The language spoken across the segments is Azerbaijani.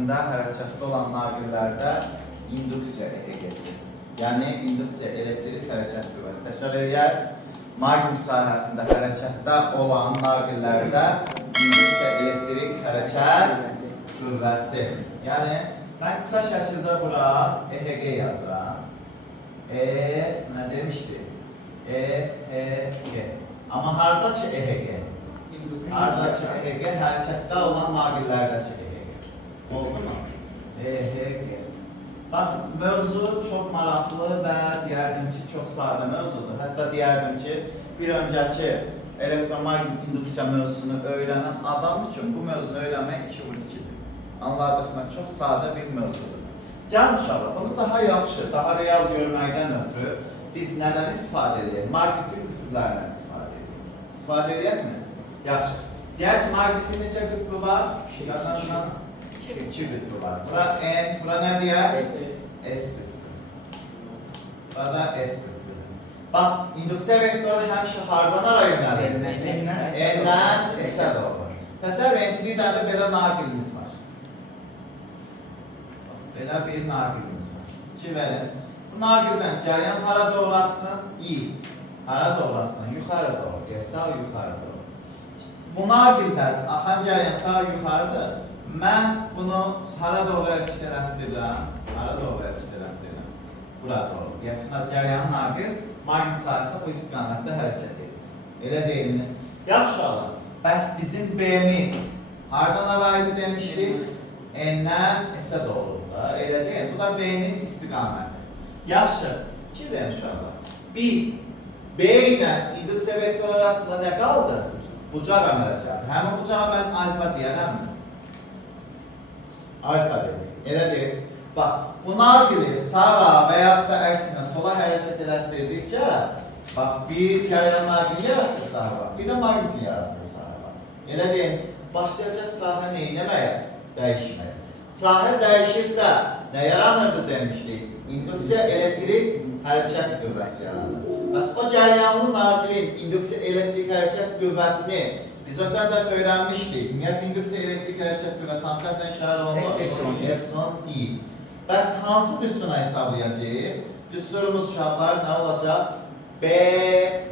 sahəsində hərəkətdə olan naqillərdə induksiya EEG-si, yəni induksiya elektrik hərəkət qüvvəsi təşkil edir. Maqnit sahəsində hərəkətdə olan naqillərdə induksiya elektrik hərəkət qüvvəsi. Yəni, mən qısa şəkildə bura EEG yazıram. Nə demişdik? EEG. Amma haradakı EEG? Haradakı EEG hərəkətdə olan naqillərdəki EEG. Oldu mu? EEG. Bax, mövzu çox maraqlı və deyərdim ki, çox sadə mövzudur. Hətta deyərdim ki, bir öncəki elektromagnetik induksiya mövzusunu öyrənən adam üçün bu mövzunu öyrənmək 2-2-dir. Anladıq mı? Çox sadə bir mövzudur. Gəlin uşaqlar, bunu daha yaxşı, daha real görməkdən ötürü biz nədən istifadə edirik? Maqnetik qütblərdən istifadə edirik. İstifadə edək mi? Yaxşı. Deyək ki, maqnetin neçə qütbü var? Yazandan 2 qütbü var. Bura N, bura nə deyək? S qütbü. Burada S qütbü. Bax, induksiya vektoru həmişə hardan ara yönəlir? N-dən S-ə doğru. Təsəvvür edin, bir dənə belə naqilimiz var. Belə bir naqilimiz var. Ki verin. Bu naqildən cəryan hara doğru axsın? İ. Hara doğru axsın? Yuxarı doğru. Sağ yuxarı doğru. Bu naqildən axan cəryan sağ yuxarıdır. Mən bunu hara doğru hərəkət etdirirəm? Hara doğru hərəkət etdirirəm? Bura doğru. Deyək ki, cəryan naqil maqnit sahəsində bu istiqamətdə hərəkət edir. Elə deyilmi? Yaxşı alın. Bəs bizim B-miz hardan araydı demişdik? N-dən S-ə doğru. Elə deyil. Bu da B-nin istiqaməti. Yaxşı. İki verin uşaqlar. Biz B ilə induksiya vektoru arasında nə qaldı? Bucaq əmələcək. Həmin bucaq mən alfa deyərəm mi? Alfa dedik. Elə deyil. Bax, bu naqili sağa və yaxud da əksinə sola hərəkət elətdirdikcə, bax, bir cəryan naqili yaratdı sağa var, bir də maqniti yaratdı sağa var. Elə deyil. Başlayacaq sahə neynəməyə? Dəyişməyə. Sahə dəyişirsə, nə yaranırdı demişdik? İnduksiya elektrik hərəkət qüvvəsi yaranır. Bəs o cəryanlı naqilin induksiya elektrik hərəkət qüvvəsini biz ötən də öyrənmişdik. Ümumiyyətlə, induksiya elektrik hərəkət qüvvəsi hansı hərfdən işarə olunur? Epsilon I. Bəs hansı düstuna hesablayacağıq? Düsturumuz uşaqlar nə olacaq? B,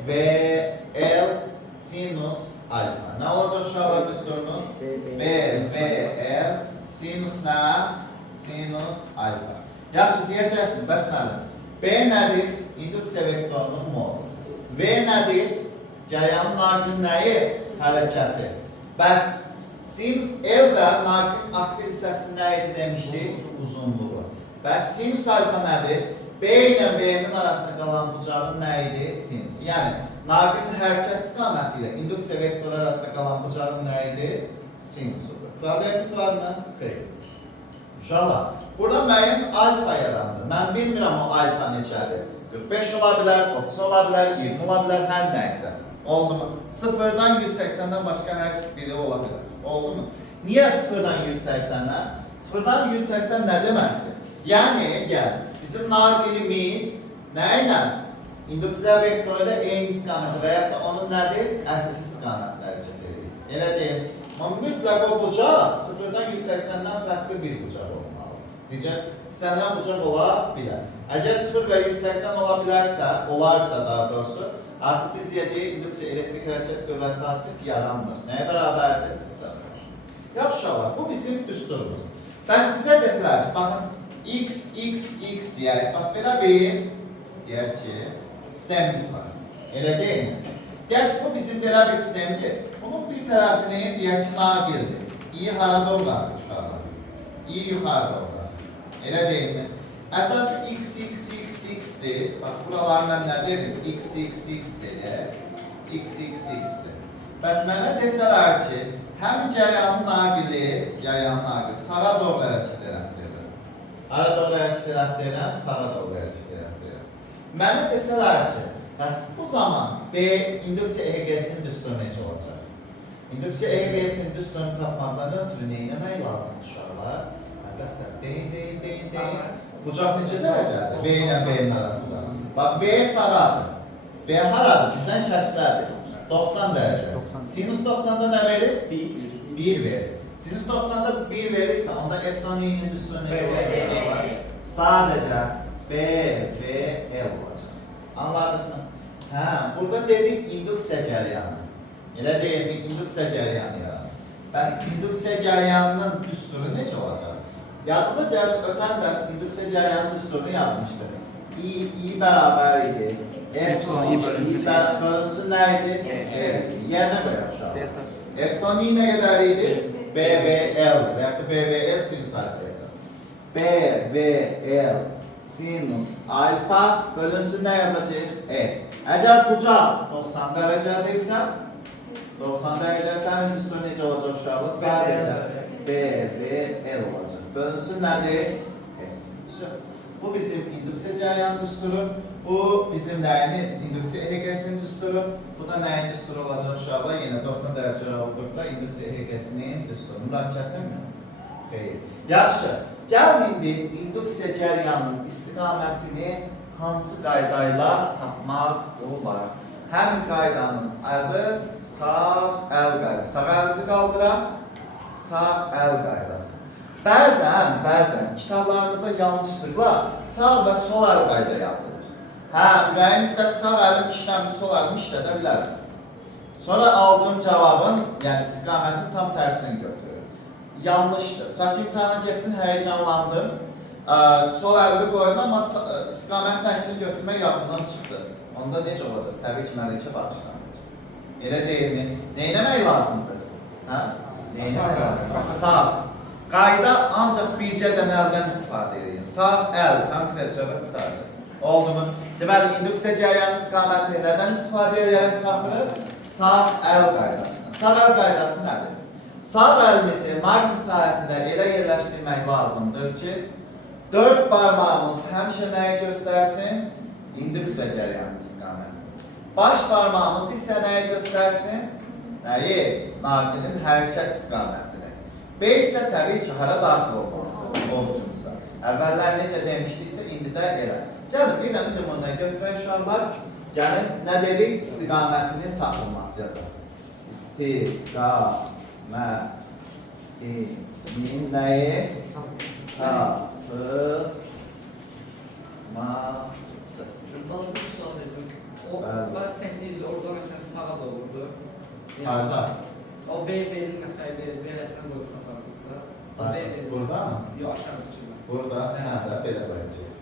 V, L, sinus, alfa. Nə olacaq uşaqlar düsturumuz? B, V, L, sinus nə? Sinus, alfa. Yaxşı, deyəcəksin, bəs nədir? B nədir? İnduksiya vektorunun molu. V nədir? Cəryanın naqilin nəyi? Hərəkəti. Bəs sinus L də naqilin aktiv hissəsinin nə idi demişdik? Uzunluğu. Bəs sinus alfa nədir? B ilə V-nin arasında qalan bucağın nə idi? Sinus. Yəni, naqilin hərəkət istiqaməti ilə induksiya vektoru arasında qalan bucağın nə idi? Sinusudur. Problemimiz var mı? Xeyr. Uşaqlar, burada müəyyən alfa yarandı. Mən bilmirəm o alfa neçədir. 45 ola bilər, 30 ola bilər, 20 ola bilər, hər nəysə. Oldu mu? 0-dan 180-dən başqa hər biri ola bilər. Oldu mu? Niyə 0-dan 180-dən? 0-dan 180 nə deməkdir? Yəni, gəl, bizim naqilimiz nə ilə? İnduksiya vektoru ilə eyni istiqaməti və yaxud da onun nədir? Əks istiqamətlə hərəkət edir. Elə deyil. Amma mütləq o bucaq 0-dan 180-dən fərqli bir bucaq olmalı. Deyəcək, istənilən bucaq ola bilər. Əgər 0 və 180 ola bilərsə, olarsa daha doğrusu, artıq biz deyəcəyik, induksiya elektrik hərəkət qüvvəsi hasif yaranmır. Nəyə bərabərdir? 0. Yaxşı uşaqlar, bu bizim düsturumuz. Bəs bizə desələr ki, baxın, x deyək, bax, belə bir, deyək ki, sistemimiz var. Elə deyil mi? Deyək ki, bu bizim belə bir sistemdir. Bunun bir tərəfini deyək ki, naqildir. İ harada olur uşaqlar? İ yuxarıda olur. Elə deyil mi? Ətrafı x-dir. Bax, buralar mən nə dedim? x-dir. x-dir. Bəs mənə desələr ki, həmin cəryanın naqili sağa doğru hərəkət elətdirir. Hara doğru hərəkət elətdirirəm? Sağa doğru hərəkət elətdirir. Mənə desələr ki, bəs bu zaman B induksiya EEG-sinin düsturu necə olacaq? İnduksiya EEG-sinin düsturunu tapmaqdan ötürü neynəmək lazım uşaqlar? Əlbəttə, deyin. Bucaq neçə dərəcədir? B ilə B-nin arasında. Bax, B sağadır. B haradır? Bizdən şəklədir. 90 dərəcə. Sinus 90-da nə verir? 1 verir. Sinüs 90'da 1 verirse onda epsilon i'nin düsturunu necə B, olacaq? Sadəcə B, V, E olacaq. Anladınız mı? Hə, burada dedik induksiya cəryanı. Elə deyilmi? İnduksiya cəryanı yaranır. Bəs induksiya cəryanının düsturu necə olacaq? Yadınıza gəlsin, ötən dərs induksiya cəryanının düsturunu yazmışdıq. I bərabər idi. Epsilon i bölünsün nə idi? Yerinə qoyaq uşaq. Epsilon i nə qədər idi? BVL və ya da BVL sinüs alfası. BVL sinüs alfa bölünsün nə yazacaq? E. Əgər bucaq 90 dərəcədirsə, 90 dərəcə sənin düsturu necə olacaq uşaqlar? Sadəcə BVL olacaq. Bölünsün nədir? Bu bizim induksiya cəryanı düsturu. Bu bizim nəyimiz? İnduksiya EHG-sinin düsturu. Bu da nəyin düsturu olacaq uşaqlar? Yenə 90 dərəcə olduqda induksiya EHG-sinin düsturu. Müraciətdirmi? Xeyr. Yaxşı. Gəlin indi induksiya cəryanının istiqamətini hansı qaydayla tapmaq olar? Həmin qaydanın adı sağ əl qaydası. Sağ əlinizi qaldıraq. Sağ əl qaydası. Bəzən kitablarımızda yanlışlıqla sağ və sol əl qayda yazılır. Hə, ürəyim istər sağ əlim işləmir, sol əlimi işlədə bilərəm. Sonra aldığım cavabın, yəni istiqamətin tam tərsini götürür. Yanlışdır. Tutaq imtahana getdin, həyəcanlandım. Sol əlimi qoydum, amma istiqamətin əksini götürmək yadımdan çıxdı. Onda necə olacaq? Təbii ki, məlikə bağışlanacaq. Elə deyilmi? Nə etmək lazımdır? Hə? Nə etmək lazımdır? Sağ. Qayda ancaq bircədən əldən istifadə edin. Sağ əl, konkret söhbət qutardır. Oldu mu? Deməli, induksiya cəryanı istiqaməti nədən istifadə edərək tapırıq? Sağ əl qaydasına. Sağ əl qaydası nədir? Sağ əlimizi maqnit sahəsində elə yerləşdirmək lazımdır ki, 4 barmağımız həmişə nəyi göstərsin? İnduksiya cəryanı istiqaməti. Baş barmağımız isə nəyi göstərsin? Nəyi? Naqilin hərəkət istiqamətini. B isə təbii ki, hara daxil olmalıdır? Ovcumuza. Əvvəllər necə demişdiksə, indi də elə. Gəlin, bir dənə nümunə götürək uşaqlar. Gəlin, nə dedik? İstiqamətinin tapılması yazaq. İstiqamətinin nəyi? Tapılması. Balaca bir sual verəcəm. O, bax, sentiniz orada məsələn sağa doğrudur. Harsa? O V verilməsəydi, verəsən qoyub tapardıqda. Burada mı? Yox, aşağı düşürmə. Burada? Hə, də belə qoyacaq.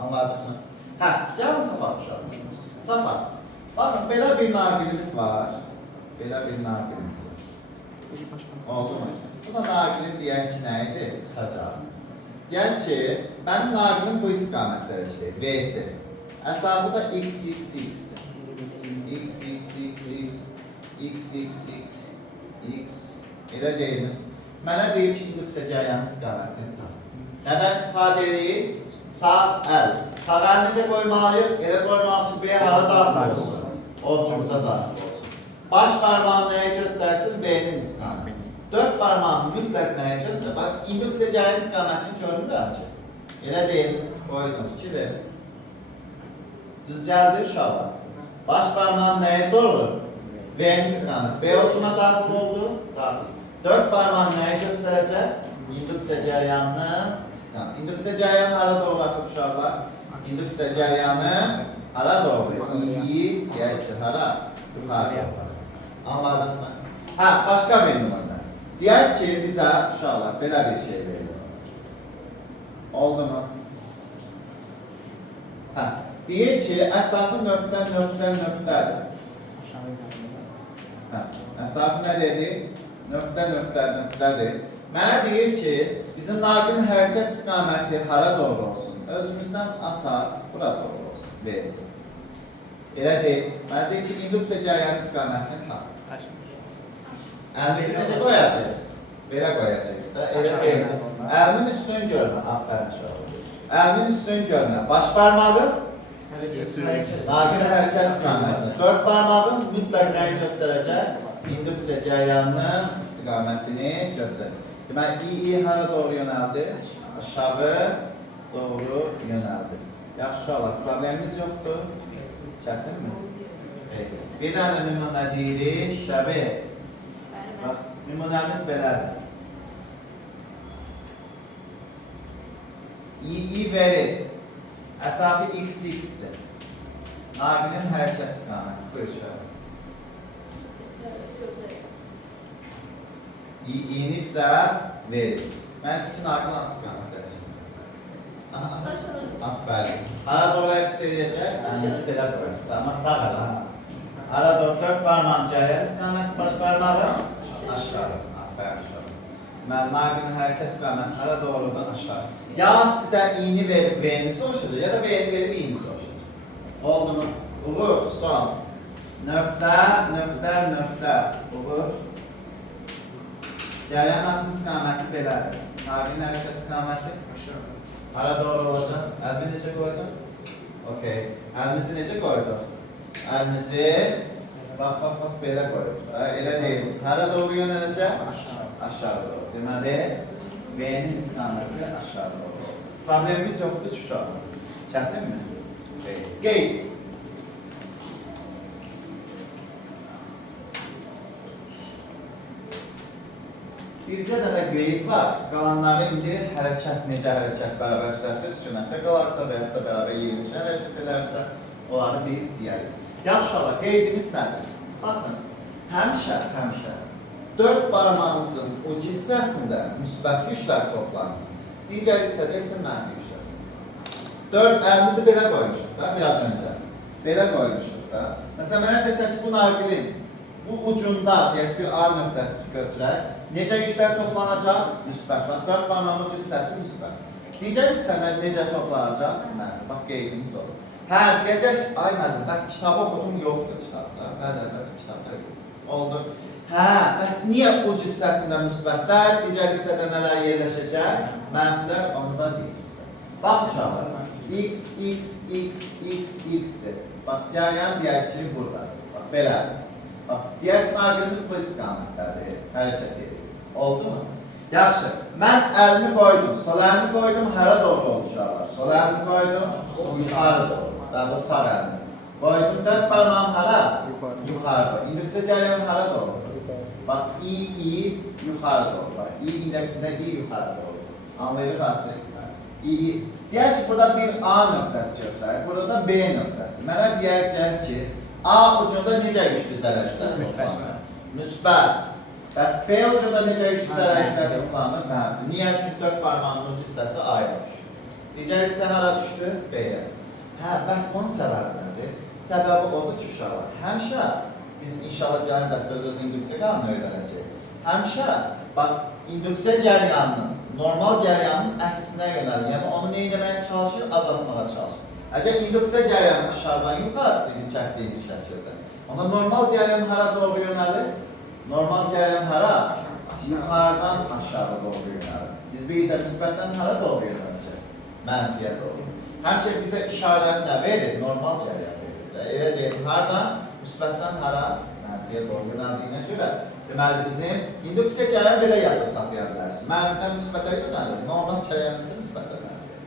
Anladın mı? Hə, gəlin tapaq uşaqlar. Tapaq. Baxın, belə bir naqilimiz var. Belə bir naqilimiz var. Oldu mu? Bu da naqilin deyək ki, nə idi? Tutacaq. Deyək ki, mənim naqilim bu istiqamətlərə işləyir. V-si. Ətrafı da x, x, x-dir. X, x, x, x. X, x, x, x. Elə deyilmi? Mənə deyir ki, induksiya cəryanı istiqamətini tapın. Nədən istifadə edeyim? Sağ əl. Sağ əl necə qoymalıyıq? Elə qoymalıyıq ki, B hara daxil olsun. Ovcumuza daxil olsun. Baş parmağım nəyə göstərsin? B-nin istiqaməti. 4 parmağım mütləq nəyə göstərsin? Bax, induksiya cəryanı istiqamətini görmürəm ki. Elə deyilmi? Qoydum 2 ver. Düz gəldi uşaqlar. Baş parmağım nəyə doğru? V'nin istiqaməti. B ovcuma daxil oldu. Daxil. 4 parmağım nəyə göstərəcək? İnduksiya cəryanının istiqaməti. İnduksiya cəryanı hara doğru axıb uşaqlar? İnduksiya cəryanı hara doğru? İyi, deyək ki, hara? Yuxarı. Anladıq mı? Hə, başqa bir nümunə. Deyək ki, bizə uşaqlar belə bir şey verilir. Oldu mu? Hə, deyir ki, ətrafı nöqtədir. Hə, ətrafı nə dedi? Nöqtədir. Mənə deyir ki, bizim naqilin hərəkət istiqaməti hara doğru olsun? Özümüzdən ataq, bura doğru olsun. V-si. Elə deyil. Mənə deyir ki, induksiya cəryanı istiqamətini tapın. Əlimizi necə qoyacaq? Belə qoyacaq da. Elə deyil. Əlimin üstün görünə. Aferin uşaqlar. Əlimin üstün görünə. Baş parmağı? Naqilin hərəkət istiqamətini. 4 parmağın mütləq nəyi göstərəcək? İnduksiya cəryanının istiqamətini göstərir. Deməli, İ hara doğru yönəldi? Aşağı doğru yönəldi. Yaxşı uşaqlar, problemimiz yoxdur. Çətin mi? Bir dənə nümunə deyirik, şəbi. Nümunəmiz belədir. İ verir. Ətrafı x-x'dir. Naqilin hərəkət istiqaməti. Buyur şöyle. İ'ni bizə verir. Mən üçün naqil hansı istiqamətlər üçün? Aferin. Hara doğru hərəkət edəcək? Əlinizi belə qoyun. Amma sağ ələ. Hara doğru 4 parmağın cəryan istiqaməti, baş parmağı aşağı. Aferin şöyle. Mən naqilin hərəkət istiqaməti hara doğrudan aşağı. Ya sizə i'ni verib v'ni soruşacaq, ya da v'ni verib i'ni soruşacaq. Oldu mu? Uğur, son. Nöqtə, nöqtə, nöqtə. Uğur. Cəryan axının istiqaməti belədir. Naqilin hərəkət istiqaməti aşağı. Hara doğru olacaq? Əlimi necə qoydun? Okey. Əlimizi necə qoyduq? Əlimizi bax, belə qoyduq. Elə deyil. Hara doğru yönələcək? Aşağı doğru. Deməli, V'nin istiqaməti aşağı doğru. Problemimiz yoxdur ki, uşaq. Çətin mi? Qeyd. Bircə dənə qeyd var. Qalanları indi hərəkət, necə hərəkət bərabər sürətdə sükunətdə qalarsa və yaxud da bərabər yerləşə hərəkət edərsə, onları biz deyərik. Yaxşı olar, qeydimiz nədir? Baxın, həmişə 4 barmağınızın uc hissəsində müsbət yüklər toplanır. Digər hissədə isə mənfi yüklər. 4 əlimizi belə qoymuşduq da, biraz öncə. Belə qoymuşduq da. Məsələn, mənə desək ki, bu naqilin bu ucunda, deyək bir A nöqtəsi götürək, necə yüklər toplanacaq? Müsbət. Bax, 4 barmağın uc hissəsi müsbət. Digər hissələr necə toplanacaq? Mənfi. Bax, qeydimiz olur. Hə, deyəcək, ay mənim, bəs kitabı oxudum, yoxdur kitabda. Bəli, kitabda oldu. Hə, bəs niyə uc hissəsində müsbətlər, digər hissədə nələr yerləşəcək? Mənfilər, onu da deyir sizə. Bax uşaqlar, x, x-dir. Bax, cəryan deyək ki, buradadır. Bax, belədir. Bax, digər naqilimiz bu istiqamətdədir, hərəkət edir. Oldu mu? Yaxşı, mən əlimi qoydum, sol əlimi qoydum, hara doğru oldu uşaqlar? Sol əlimi qoydum, yuxarı doğru. Daha bu sağ əlimi. Qoydum, 4 parmağım hara? Yuxarı doğru. İndüksə cəryanım hara doğru? Bax, i yuxarı doğru. Bax, i indeksində i yuxarı doğru. Anlayırıq asıl. Deyək ki, burada bir A nöqtəsi götürək, burada da B nöqtəsi. Mənə deyək ki, A ucunda necə güclü zərərçilər toplanır? Müsbət. Bəs B ucunda necə güclü zərərçilər toplanır? Mənfi. Niyə? Çünki 4 parmağının uc hissəsi A-ya düşür. Digər hissə hara düşdü? B-yə. Hə, bəs bunun səbəbi nədir? Səbəbi odur ki, uşaqlar, həmişə biz inşallah gələn dəstə öz-özünə indüksiya qanunu öyrənəcək. Həmişə, bax, indüksiya cəryanının, normal cəryanının əksinə yönəlir. Yəni, onu nə etməyə çalışır? Azaltmağa çalışır. Əgər indüksiya cəryanı aşağıdan yuxarısı biz çəkdiyimiz şəkildə, onda normal cəryan hara doğru yönəlir? Normal cəryan hara? Yuxarıdan aşağı doğru yönəlir. Biz bir də müsbətdən hara doğru yönələcək? Mənfiyə doğru. Həmçə bizə işarəni nə verir? Normal cəryan verir. Elə deyil, haradan? Müsbətdən hara? Mənfiyə doğru yönəldiyinə görə. Deməli, bizim indüksiya cəryanı belə yadda saxlaya bilərsin. Mənfidən müsbətə yönəlir, normal cəryanısı müsbətə yönəlir.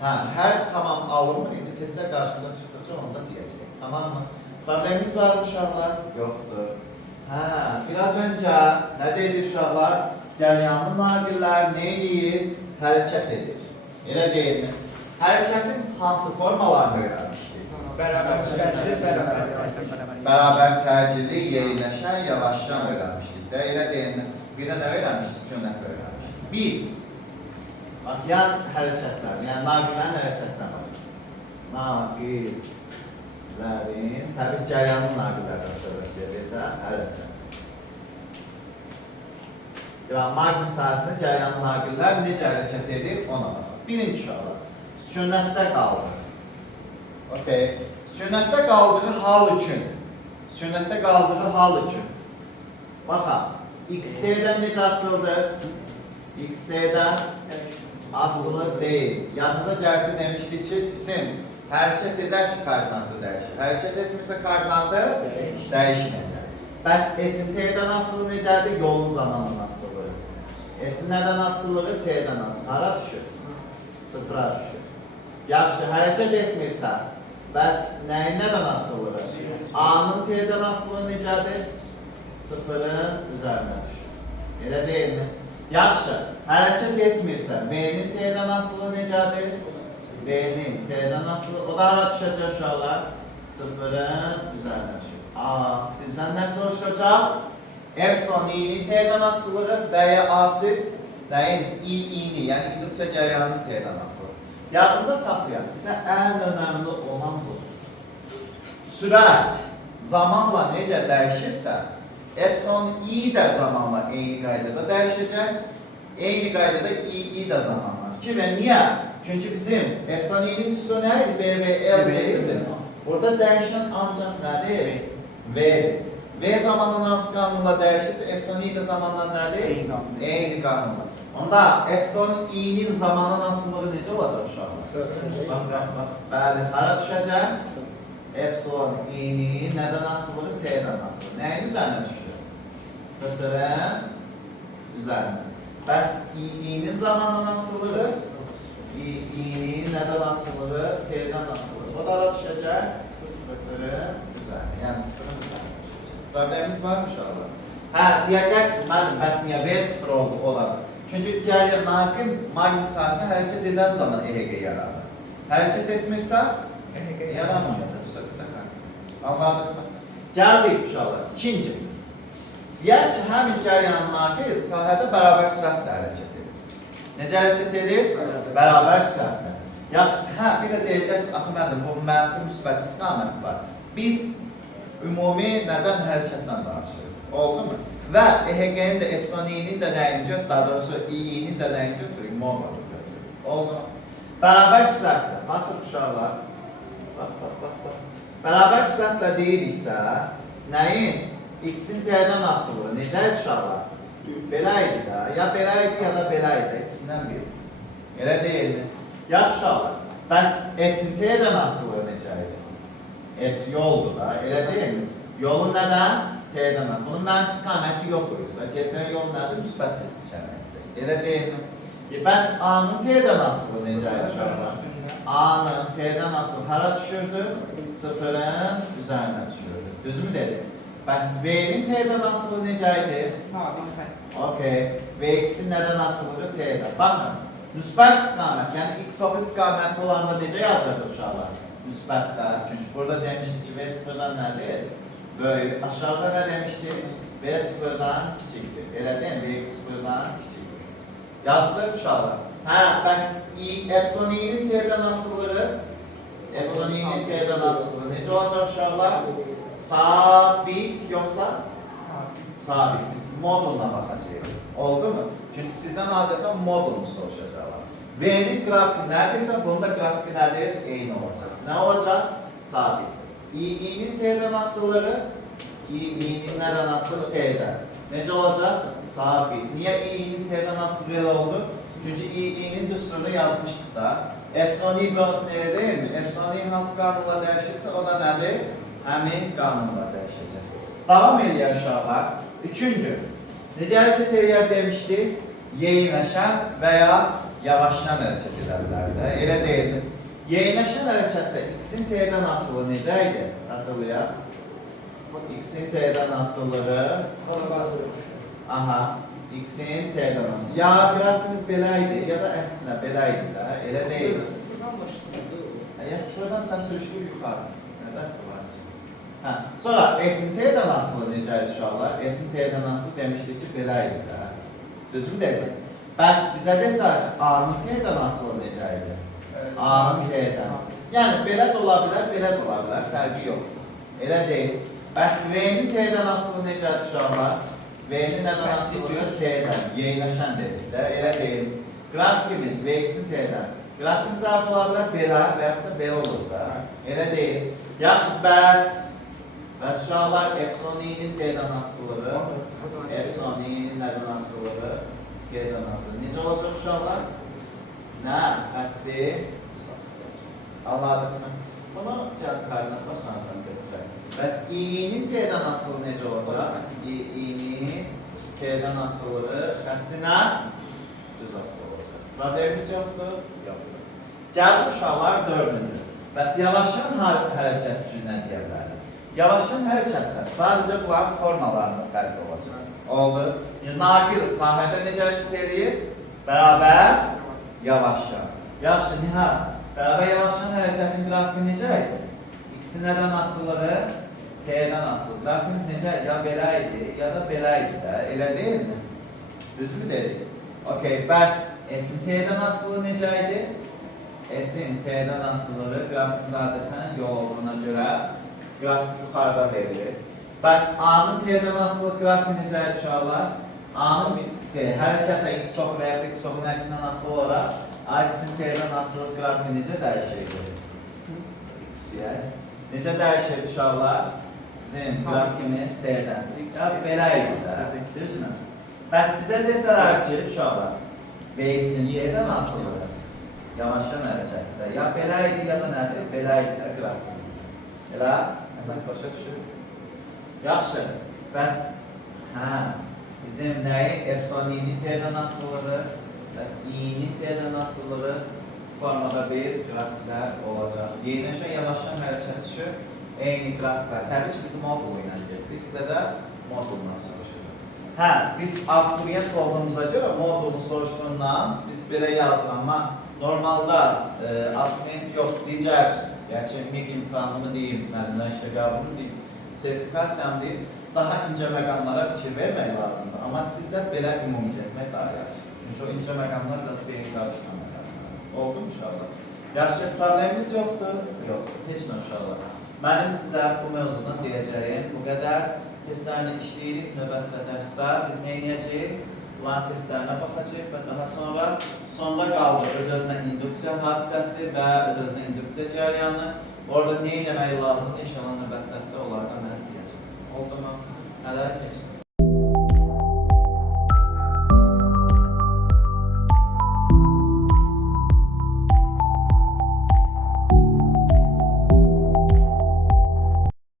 Hə, hər tamam alınmır, indi testlər qarşımıza çıxdıqca onu da deyəcək. Tamam mı? Problemimiz var mı uşaqlar? Yoxdur. Hə, biraz öncə nə deyir uşaqlar? Cəryanlı naqillər nə edir? Hərəkət edir. Elə deyilmi? Hərəkətin hansı formalarını öyrənmişdik? Bərabər təcili, yeyinləşən, yavaşlayan öyrənmişdik də. Elə deyilmi? Bir də nə öyrənmişdik? Sükunət öyrənmişdik. 1. Bax, yan hərəkətlər, yəni naqillərin hərəkətləri var. Naqillərin, təbii cəryanlı naqillərdən söhbət edir də, hərəkət. Devam, naqil sahəsində cəryanlı naqillər necə hərəkət edir, ona baxaq. Birinci uşaqlar, sükunətdə qaldı. Okey, sükunətdə qaldığı hal üçün, baxaq, x-d'dən necə asıldır? X-d'dən asılı deyil. Yanında cərsi demişdik ki, cisim hərəkət edər ki, koordinatı dəyişir. Hərəkət etmirsə koordinatı dəyişməyəcək. Bəs S-in T-dən asılı necədir? Yolun zamanının asılı. S-in nədən asılıdır? T-dən asılı. Hara düşür? Sıfıra düşür. Yaxşı, hərəkət etmirsə, bəs nəyin nədən asılıdır? A-nın T-dən asılı necədir? Sıfırın üzərinə düşür. Elə deyilmi? Yaxşı, hərəkət etmirsən, V-nin T-dən asılı necədir? V-nin T-dən asılı, o da hara düşəcək uşaqlar? Sıfırın üzərinə düşür. Sizdən nə soruşacaq? Epsilon i-nin T-dən asılığı və ya asif nəyin? i-ni, yəni induksiya cəryanının T-dən asılı. Yadında saxlayaq, bizə ən önəmli olan budur. Sürət zamanla necə dəyişirsə, epsilon i də zamanla eyni qaydada dəyişəcək, eyni qaydada i də zamanla. Ki və niyə? Çünki bizim epsilon i'nin üstü nə idi? B və L deyildi. Burada dəyişən ancaq nədir? V-dir. V zamanla hansı qanunla dəyişirsə, epsilon i də zamanla nədir? Eyni qanunla. Onda epsilon i'nin zamanla asılığı necə olacaq uşaqlar? Bəli, hara düşəcək? Epsilon i'nin nədən asılığı? T'dən asılığı. Nəyin üzərinə düşür? Qısırın üzərinə. Bəs i'nin zamanla asılığı? i'nin nədən asılığı? T'dən asılığı. O da hara düşəcək? Qısırın üzərinə. Yəni sıfırın üzərinə düşəcək. Problemimiz var mı uşaqlar? Hə, deyəcəksiniz, mənim, bəs niyə V sıfır oldu olar? Çünki cəryan nakil maqnit sahəsində hərəkət edən zaman EHG yaranır. Hərəkət etmirsə, yaranmıyor. Anladıq mı? Gəldik uşaqlar. İkinci. Deyək ki, həmin cəryan nakil sahədə bərabər sürətlə hərəkət edir. Necə hərəkət edir? Bərabər sürətlə. Yaxşı, hə, bir də deyəcəksiniz, axı mənim, bu mənfi müsbət istiqamət var. Biz ümumi nədən hərəkətdən danışırıq? Oldu mu? Və EHG-nin də epsilon i'nin də nəyini götürür, daha doğrusu i'nin də nəyini götürür, modunu götürür. Oldu mu? Bərabər sürətlə, baxın uşaqlar. Bax. Bərabər sürətlə deyiriksə, nəyin? X-in T'dən asılı, necə uşaqlar? Belə idi də, ya belə idi, ya da belə idi, ikisindən biri. Elə deyilmi? Yaxşı uşaqlar, bəs S-in T'dən asılı necə idi? S yoldur da, elə deyilmi? Yolu nədən? T'dən asılı. Bunun mənfi istiqaməti yox idi da, getmək yolu nədir? Müsbət istiqamətdir. Elə deyilmi? Bəs A-nın T'dən asılı necə idi uşaqlar? A-nın T'dən asılı hara düşürdü? Sıfırın üzərinə düşürdü. Düzmü dedik? Bəs V-nin T'dən asılı necə idi? Okey. V X-in nədən asılığı T'dən. Baxın, müsbət istiqamət, yəni X-of istiqaməti olanda necə yazırdı uşaqlar? Müsbətdə. Çünki burada demişdik ki, V sıfırdan nədir? Böyük. Aşağıda nə demişdik? V sıfırdan kiçikdir. Elə deyil mi? V sıfırdan kiçikdir. Yazılır uşaqlar. Hə, bəs epsilon i'nin T'dən asılığı? Epsilon i'nin T'dən asılığı necə olacaq uşaqlar? Sabit yoxsa? Sabit. Biz moduluna baxacağıq. Oldu mu? Çünki sizdən adətən modulunu soruşacaqlar. V-nin qrafiki nədirsə, bunun da qrafiki nədir? Eyni olacaq. Nə olacaq? Sabit. i'nin T'dən asılığı? i'nin nədən asılı? T'dən. Necə olacaq? Sabit. Niyə i'nin T'dən asılı elə oldu? Çünki i'nin düsturunu yazmışdıq da. Epsilon i qanunu nerede değil mi? Epsilon i hansı qanunla dəyişirsə, o da nədir? Həmin qanunla dəyişəcək. Davam edir uşaqlar. Üçüncü. Necə hərəkət edir demişdik? Yeyinləşən və ya yavaşlayan hərəkət edə bilər də. Elə deyilmi? Yeyinləşən hərəkətdə X-in T'dən asılı necə idi? Hatırlayaq. X-in T'dən asılığı. Aha. X-in T'dən asılı. Ya qrafimiz belə idi, ya da əksinə belə idi də. Elə deyil. Sıfırdan başlayırdı. Ya sıfırdan sən sürüşdür yuxarı. Nədən var? Hə. Sonra S-in T'dən asılı necə idi uşaqlar? S-in T'dən asılı demişdik ki, belə idi də. Düzmü deyil? Bəs bizə desək, A-nın T'dən asılı necə idi? A-nın T'dən. Yəni, belə də ola bilər, belə də ola bilər, fərqi yox. Elə deyil. Bəs V-nin T'dən asılı necədir uşaqlar? V-nin nədən asılıdır? T'dən. Yeyinləşən dedik də, elə deyil. Qrafikimiz V-in T'dən. Qrafikimiz artıq ola bilər, belə və yaxud da belə olur da. Elə deyil. Yaxşı, bəs uşaqlar epsilon i'nin T'dən asılığı, epsilon i'nin nədən asılığı, T'dən asılığı. Necə olacaq uşaqlar? Nə? Həddi anladıq mı? Bunu koordinatla sonradan götürək. Bəs i'nin T'dən asılı necə olacaq? i'nin T'dən asılığı, həddi nə? Düz asılı olacaq. Problemimiz yoxdur? Yoxdur. Gəldik uşaqlar dördüncü. Bəs yavaşlayan hərəkət üçün nə deyə bilərik? Yavaşlayan hərəkətlər. Sadəcə bunların formalarında fərq olacaq. Oldu. Naqil sahədə necə hərəkət edir? Bərabər yavaşlayan. Yaxşı, Nihat. Bərabər yavaşlayan hərəkətin qrafiki necə idi? İkisi nədən asılıdır? T'dən asılı. Qrafimiz necə? Ya belə idi, ya da belə idi də. Elə deyilmi? Düzmü dedik? Okey, bəs S-in T'dən asılı necə idi? S-in T'dən asılıdır. Qrafik adətən yol olduğuna görə qrafik yuxarıda verilir. Bəs A-nın T'dən asılı qrafik necə idi uşaqlar? A-nın hərəkətlə X oxu və ya da X oxunun əksindən asılı olaraq A-X'in T'dən asılı qrafik necə dəyişirdi? X deyək. Necə dəyişirdi uşaqlar? Bizim qrafikimiz T'dən. Ya belə idi də, düzmü? Bəs bizə desələr ki, uşaqlar, Bx-in Y'dən asılıdır. Yavaşlayan hərəkətdə. Ya belə idi, ya da nədir? Belə idi də qrafikimiz. Elə? Əmək başa düşür. Yaxşı. Bəs, bizim nəyi? Epsilon i-ni T'dən asılıdır. Bəs i-ni T'dən asılıdır. Formada bir qrafiklər olacaq. Yeniləşmə yavaşlayan hərəkət üçün eyni qrafiklər. Təbii ki, biz modul ilə getdik. Sizə də moduldan soruşacaq. Biz abturiyent olduğumuza görə modulu soruşduğundan biz belə yazdık, amma normalda abturiyent yox, digər, yəni MİQ imtahanımı deyim, mənimlə işə qəbulunu deyim, sertifikasiyamı deyim, daha incə məqamlara fikir vermək lazımdır. Amma sizdə belə ümumi getmək daha yaxşıdır. Çünki o incə məqamlar biraz beyin qarşılamaq məqamlar. Oldu mu uşaqlar? Yaxşı, problemimiz yoxdur? Yox, heç nə uşaqlar. Mənim sizə bu mövzudan deyəcəyim bu qədər. Testlərini işləyirik, növbətdə dərsdə biz nə edəcəyik? Bunların testlərinə baxacaq və daha sonra qaldı öz-özünə induksiya hadisəsi və öz-özünə induksiya cəryanı. Orada nə etmək lazımdır? İnşallah növbət dərsdə onlardan mən deyəcəm. Oldu mu? Hələ keçdim.